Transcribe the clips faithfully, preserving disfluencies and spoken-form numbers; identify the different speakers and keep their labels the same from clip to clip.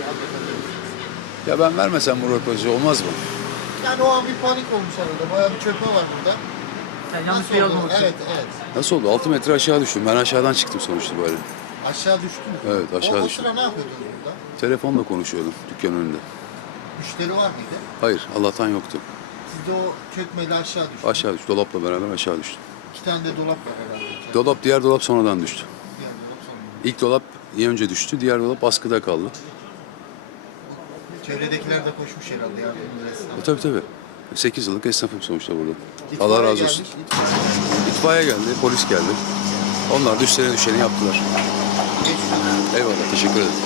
Speaker 1: Ya ben vermesem bu röportajı olmaz mı?
Speaker 2: Yani o an bir panik olmuş herhalde. Bayağı bir çökme var burada.
Speaker 3: Yani yanlış
Speaker 2: Nasıl
Speaker 3: bir yer
Speaker 2: oldu?
Speaker 3: olmamak için.
Speaker 2: Evet, evet.
Speaker 1: Nasıl oldu? altı metre aşağı düştüm. Ben aşağıdan çıktım sonuçta böyle.
Speaker 2: Aşağı düştünüz mü?
Speaker 1: Evet, aşağı
Speaker 2: o, o
Speaker 1: düştüm.
Speaker 2: sıra ne yapıyordunuz burada?
Speaker 1: Telefonla konuşuyordum dükkan önünde.
Speaker 2: Müşteri var mıydı?
Speaker 1: Hayır, Allah'tan yoktu.
Speaker 2: Siz de o çökmeyle aşağı düştünüz.
Speaker 1: Aşağı düştü. Dolapla beraber aşağı düştüm.
Speaker 2: İki tane de dolap var herhalde. içeride.
Speaker 1: Dolap, diğer dolap sonradan düştü.
Speaker 2: Diğer dolap sonra.
Speaker 1: İlk dolap iyi önce düştü. Diğer dolap askıda kaldı.
Speaker 2: Çevredekiler de koşmuş herhalde yardımcı esnaf.
Speaker 1: E, tabii tabii. sekiz yıllık esnafım sonuçta burada.
Speaker 2: İtfaiye
Speaker 1: Allah razı olsun.
Speaker 2: gelmiş, itfaiye.
Speaker 1: İtfaiye geldi, polis geldi. Onlar da üstlerine düşeni yaptılar. Eyvallah, teşekkür ederim.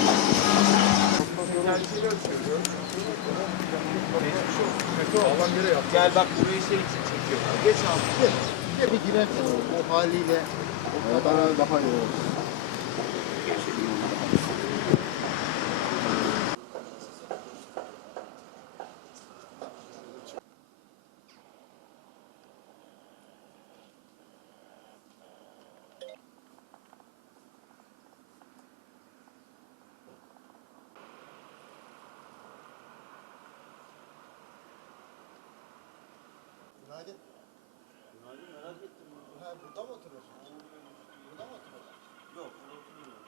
Speaker 2: Gel bak burayı şey için çekiyor. Geç abi. Gel. Bir de bir girerken o, o haliyle o kadar daha iyi olur. Günaydın. Günaydın, merak ettim. Ha, burada mı oturuyorsunuz? Burada mı oturuyorsunuz? Yok, burada oturmuyorum.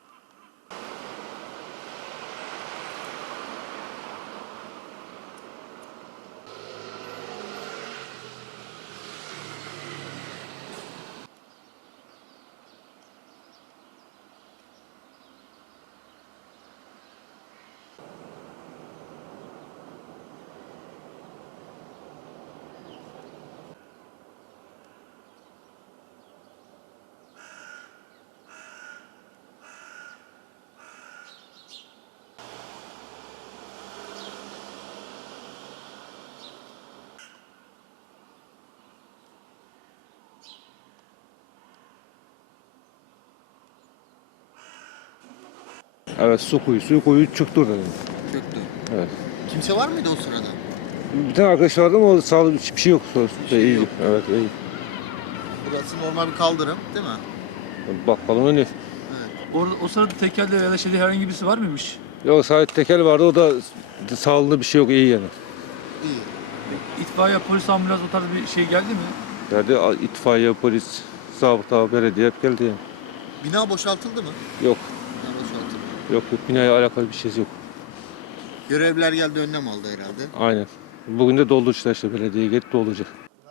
Speaker 4: Evet, su kuyusu, kuyu çıktı oradan.
Speaker 2: Çöktü.
Speaker 4: Evet.
Speaker 2: Kimse var mıydı o sırada?
Speaker 4: Bir tane arkadaş vardı ama o sağlık hiçbir şey yok. Sonuçta
Speaker 2: şey
Speaker 4: iyi.
Speaker 2: yok.
Speaker 4: Evet, iyi.
Speaker 2: Burası normal bir kaldırım değil mi?
Speaker 4: Bakalım ne?
Speaker 2: Evet.
Speaker 3: Orada, o sırada tekelde ya da şeyde herhangi birisi var mıymış?
Speaker 4: Yok, sadece tekel vardı, o da sağlığında bir şey yok, iyi yani.
Speaker 2: İyi.
Speaker 3: İtfaiye, polis, ambulans o tarz bir şey geldi mi?
Speaker 4: Yani itfaiye, polis, zabıta, belediye hep geldi yani.
Speaker 2: Bina boşaltıldı mı?
Speaker 4: Yok,
Speaker 2: Bina boşaltıldı.
Speaker 4: yok, yok. Binaya alakalı bir şey yok.
Speaker 2: Görevliler geldi önlem aldı herhalde.
Speaker 4: Aynen. Bugün de doldu işte, işte belediye gelip dolacak.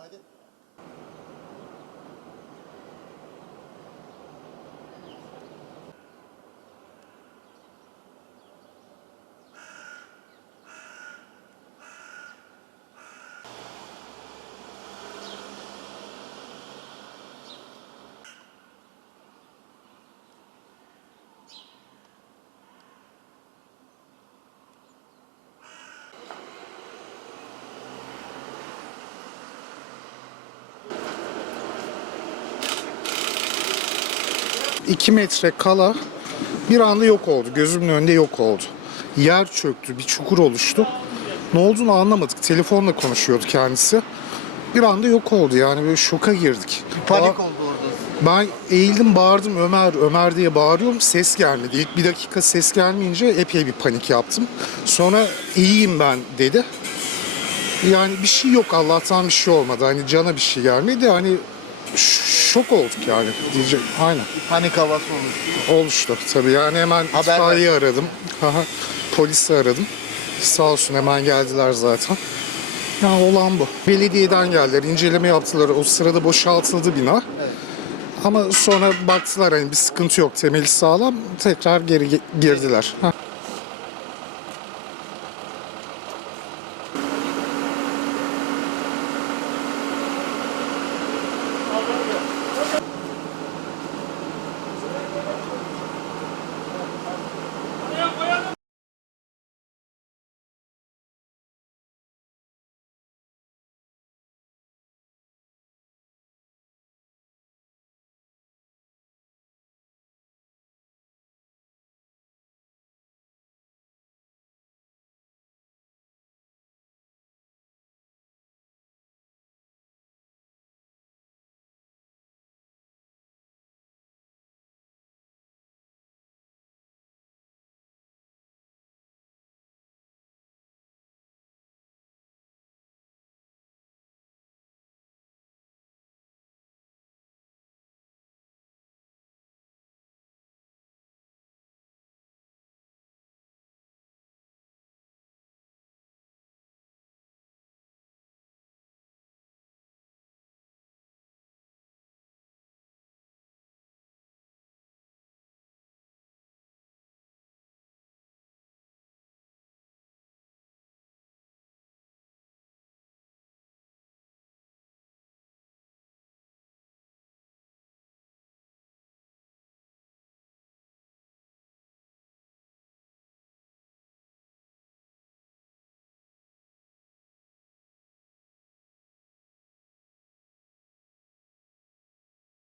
Speaker 5: iki metre kala bir anda yok oldu. Gözümün önünde yok oldu. Yer çöktü, bir çukur oluştu. Ne olduğunu anlamadık. Telefonla konuşuyordu kendisi. Bir anda yok oldu, yani böyle şoka girdik.
Speaker 2: Panik
Speaker 5: Ba-
Speaker 2: oldu orada.
Speaker 5: Ben eğildim, bağırdım, Ömer, Ömer diye bağırıyorum. Ses gelmedi. İlk bir dakika ses gelmeyince epey bir panik yaptım. Sonra iyiyim ben dedi. Yani bir şey yok, Allah'tan bir şey olmadı. Hani cana bir şey gelmedi. Hani ş- şok olduk yani diyecek. Aynen.
Speaker 2: Panik havası oluştu.
Speaker 5: Oluştu tabii, yani hemen
Speaker 2: Haber
Speaker 5: itfaiyeyi aradım. Haha, polisi aradım. Sağ olsun hemen geldiler zaten. Ya olan bu. Belediyeden geldiler, inceleme yaptılar. O sırada boşaltıldı bina.
Speaker 2: Evet.
Speaker 5: Ama sonra baktılar, hani bir sıkıntı yok, temeli sağlam. Tekrar geri ge- girdiler. Heh.